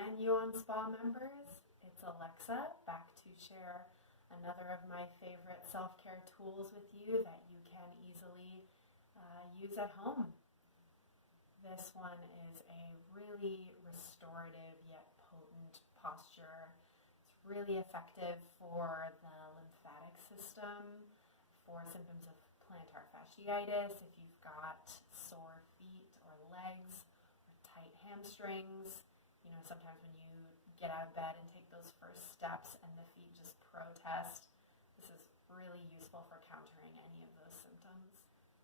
and Yuan Spa members. It's Alexa, back to share another of my favorite self-care tools with you that you can easily use at home. This one is a really restorative yet potent posture. It's really effective for the lymphatic system, for symptoms of plantar fasciitis, if you've got sore feet or legs or tight hamstrings. You know, sometimes when you get out of bed and take those first steps and the feet just protest, this is really useful for countering any of those symptoms.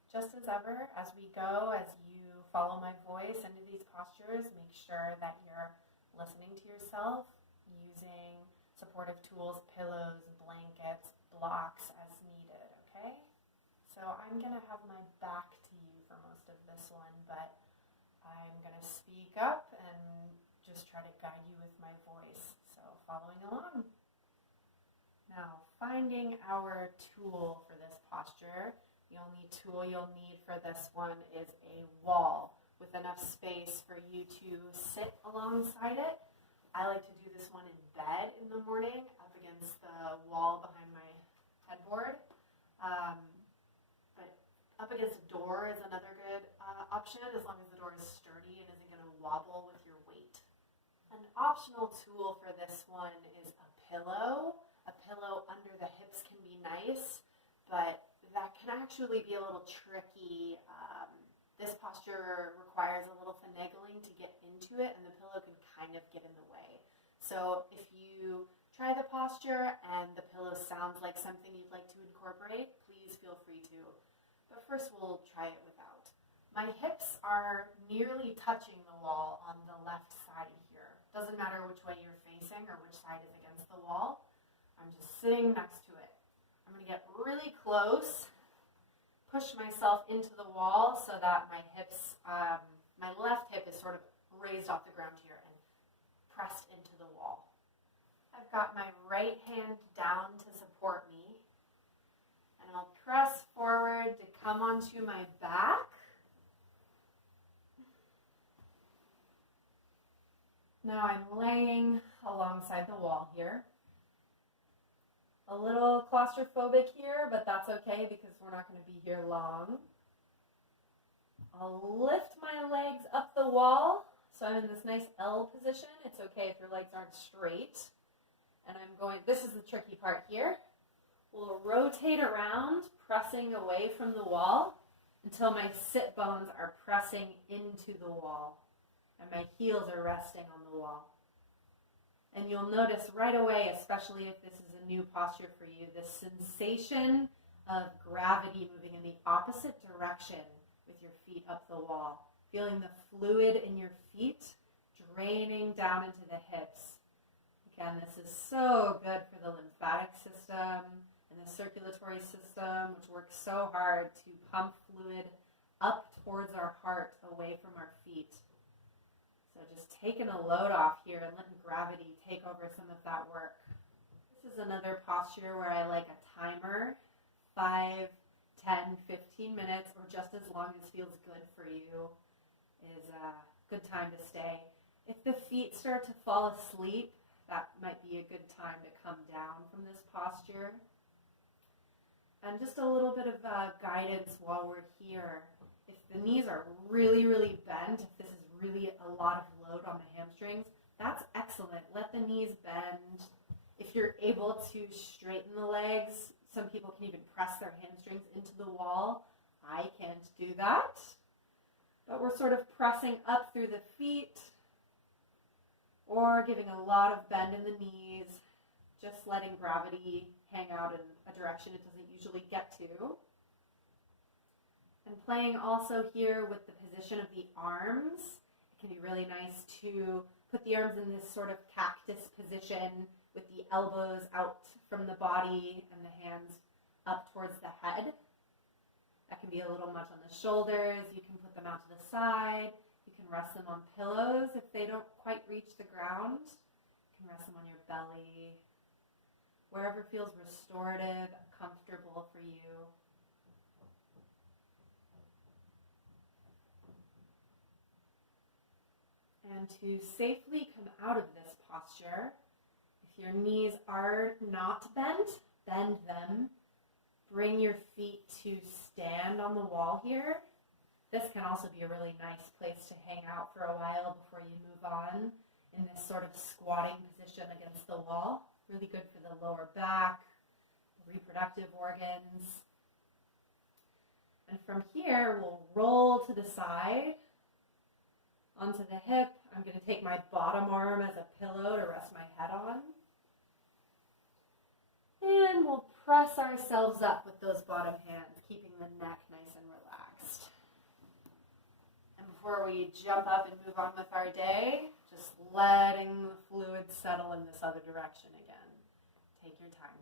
Just as ever, as we go, as you follow my voice into these postures, make sure that you're listening to yourself, using supportive tools, pillows, blankets, blocks as needed, okay? So I'm going to have my back to you for most of this one, but I'm going to speak up and just try to guide you with my voice. So following along. Now, finding our tool for this posture. The only tool you'll need for this one is a wall with enough space for you to sit alongside it. I like to do this one in bed in the morning, up against the wall behind my headboard. But up against a door is another good option, as long as the door is sturdy and isn't going to wobble with your weight. An optional tool for this one is a pillow. A pillow under the hips can be nice, but that can actually be a little tricky. This posture requires a little finagling to get into it, and the pillow can kind of get in the way. So if you try the posture and the pillow sounds like something you'd like to incorporate, please feel free to. But first we'll try it without. My hips are nearly touching the wall on the left side here. Doesn't matter which way you're facing or which side is against the wall. I'm just sitting next to it. I'm going to get really close, push myself into the wall so that my hips, my left hip is sort of raised off the ground here and pressed into the wall. I've got my right hand down to support me, and I'll press forward to come onto my back. Now I'm laying alongside the wall here. A little claustrophobic here, but that's okay because we're not going to be here long. I'll lift my legs up the wall, so I'm in this nice L position. It's okay if your legs aren't straight. And I'm going, this is the tricky part here. We'll rotate around, pressing away from the wall until my sit bones are pressing into the wall and my heels are resting on the wall. And you'll notice right away, especially if this is a new posture for you, this sensation of gravity moving in the opposite direction with your feet up the wall. Feeling the fluid in your feet draining down into the hips. Again, this is so good for the lymphatic system and the circulatory system, which works so hard to pump fluid up towards our heart, away from our feet. So just taking a load off here and letting gravity take over some of that work. This is another posture where I like a timer, 5, 10, 15 minutes, or just as long as feels good for you is a good time to stay. If the feet start to fall asleep, that might be a good time to come down from this posture. And just a little bit of guidance while we're here. If the knees are really, really bent, if this is really a lot of load on the hamstrings, that's excellent. Let the knees bend. If you're able to straighten the legs, some people can even press their hamstrings into the wall. I can't do that. But we're sort of pressing up through the feet or giving a lot of bend in the knees, just letting gravity hang out in a direction it doesn't usually get to. And playing also here with the position of the arms. It can be really nice to put the arms in this sort of cactus position with the elbows out from the body and the hands up towards the head. That can be a little much on the shoulders. You can put them out to the side. You can rest them on pillows if they don't quite reach the ground. You can rest them on your belly. Wherever feels restorative, comfortable for you. And And to safely come out of this posture, if your knees are not bent, bend them. Bring your feet to stand on the wall here. This can also be a really nice place to hang out for a while before you move on in this sort of squatting position against the wall. Really good for the lower back, the reproductive organs. And from here, we'll roll to the side, onto the hip. I'm going to take my bottom arm as a pillow to rest my head on. And we'll press ourselves up with those bottom hands, keeping the neck nice and relaxed. And before we jump up and move on with our day, just letting the fluid settle in this other direction again. Take your time